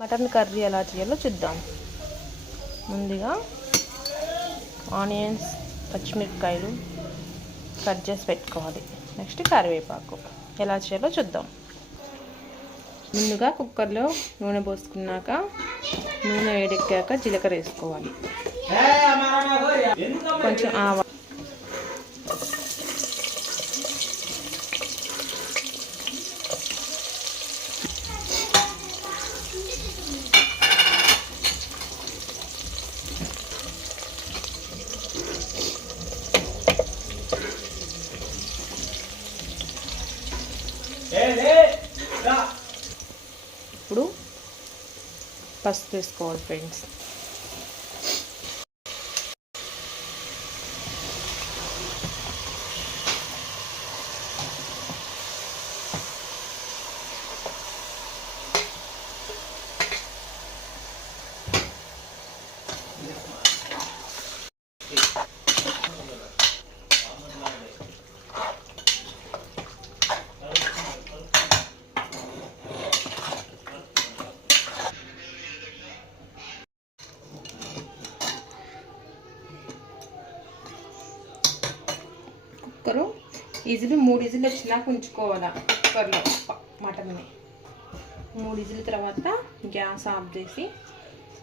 Mutton curry ఎలా చేయాలో చూద్దాం. ముందుగా ఆనియన్స్, పచ్చిమిరపకాయలు కట్ చేసి పెట్టుకోవాలి. నెక్స్ట్ కరివేపాకు ఎలా చేయాలో చూద్దాం. ముందుగా కుక్కర్లో నూనె పోసుకున్నాక నూనె వేడెక్కాక జీలకర్ర వేసుకోవాలి. కొంచెం ఆవాలు, ఇప్పుడు పసుపు వేసుకోవాలి ఫ్రెండ్స్. కుక్కరు ఈజీలు 3 విజిల్లు వచ్చినాక ఉంచుకోవాలా. కుక్కర్లో మటన్ని 3 విజిల్ తర్వాత గ్యాస్ ఆఫ్ చేసి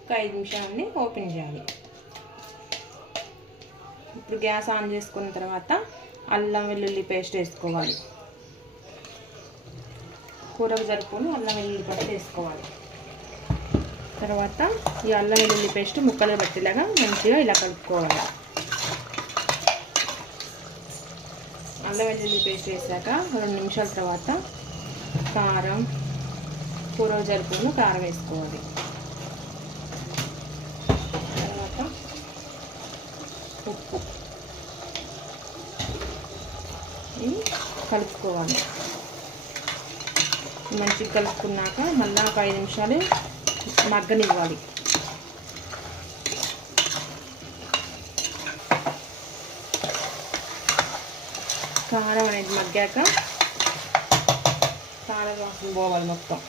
ఒక 5 నిమిషాలని ఓపెన్ చేయాలి. ఇప్పుడు గ్యాస్ ఆన్ చేసుకున్న తర్వాత అల్లం వెల్లుల్లి పేస్ట్ వేసుకోవాలి. కూరకు జరుపుకొని అల్లం వెల్లుల్లి పేస్ట్ వేసుకోవాలి. తర్వాత ఈ అల్లం వెల్లుల్లి పేస్ట్ ముక్కలు పట్టేలాగా మంచిగా ఇలా కలుపుకోవాలి. అల్లం వెల్లుల్లి పేస్ట్ వేసాక 2 నిమిషాల తర్వాత కారం, కూరకు జరుపుకొని కారం వేసుకోవాలి. తర్వాత ఉప్పు ఇవి కలుపుకోవాలి. మంచిగా కలుపుకున్నాక మళ్ళీ ఒక 5 నిమిషాలు మగ్గనివ్వాలి. కారం అనేది మగ్గాక కారం వాసన పోవాలి మొత్తం.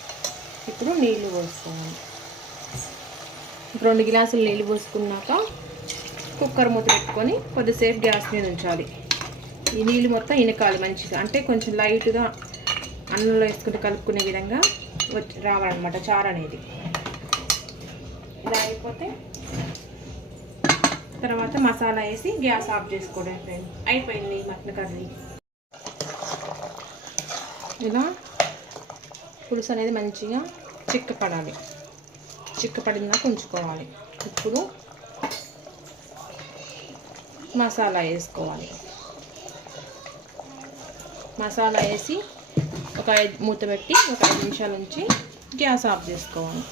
ఇప్పుడు నీళ్ళు పోసుకోవాలి. 2 గ్లాసులు నీళ్ళు పోసుకున్నాక కుక్కర్ మూత పెట్టుకొని కొద్దిసేపు గ్యాస్ మీద ఉంచాలి. ఈ నీళ్ళు మొత్తం ఇనకాలి మంచిగా, అంటే కొంచెం లైట్గా అన్నంలో వేసుకుంటే కలుపుకునే విధంగా రావాలన్నమాట చారు అనేది. ఇలా అయిపోతే తర్వాత మసాలా వేసి గ్యాస్ ఆఫ్ చేసుకోవడం ఫ్రెండ్. అయిపోయింది మటన్ కర్రీ. ఇలా పులుసు అనేది మంచిగా చిక్కపడాలి. చిక్కపడిందాక ఉంచుకోవాలి. ఇప్పుడు మసాలా వేసుకోవాలి. మసాలా వేసి మూత పెట్టి ఒక 5 నిమిషాల నుంచి గ్యాస్ ఆఫ్ చేసుకోవాలి.